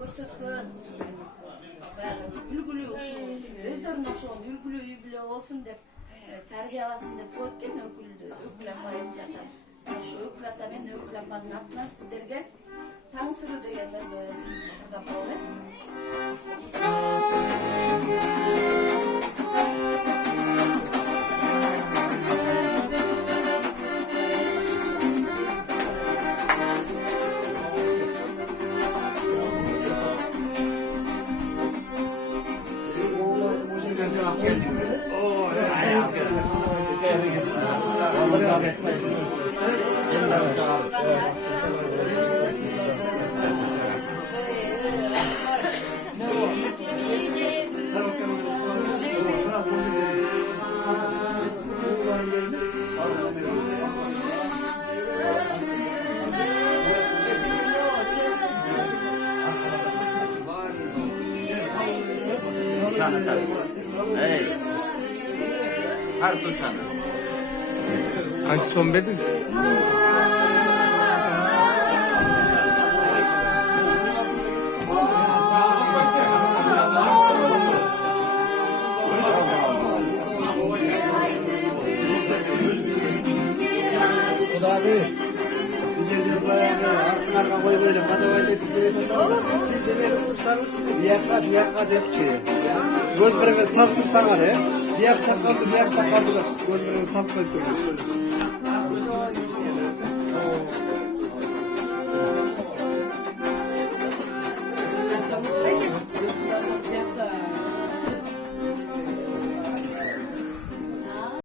көрсөткөн баягы үлгүлүү ушул өздөрүнүн окшогон үлгүлүү үй бүлө болсун деп тарбияласын деп коет экен өкүл апа ата. Ошо өкүл ата менен өкүл апанын атынан сиздерге таң сыры деген нерсе ырдап коелу. Sana tabii. Hey. Her gün sana. Hangi son bedin? Abi, bize de bayağı aslında koy böyle madalya dikiyor. Siz de beni kursanız diyaka depçi. Göz birine sap kursanlar ya. Diyak sakaldı da göz birine sap koyuyoruz.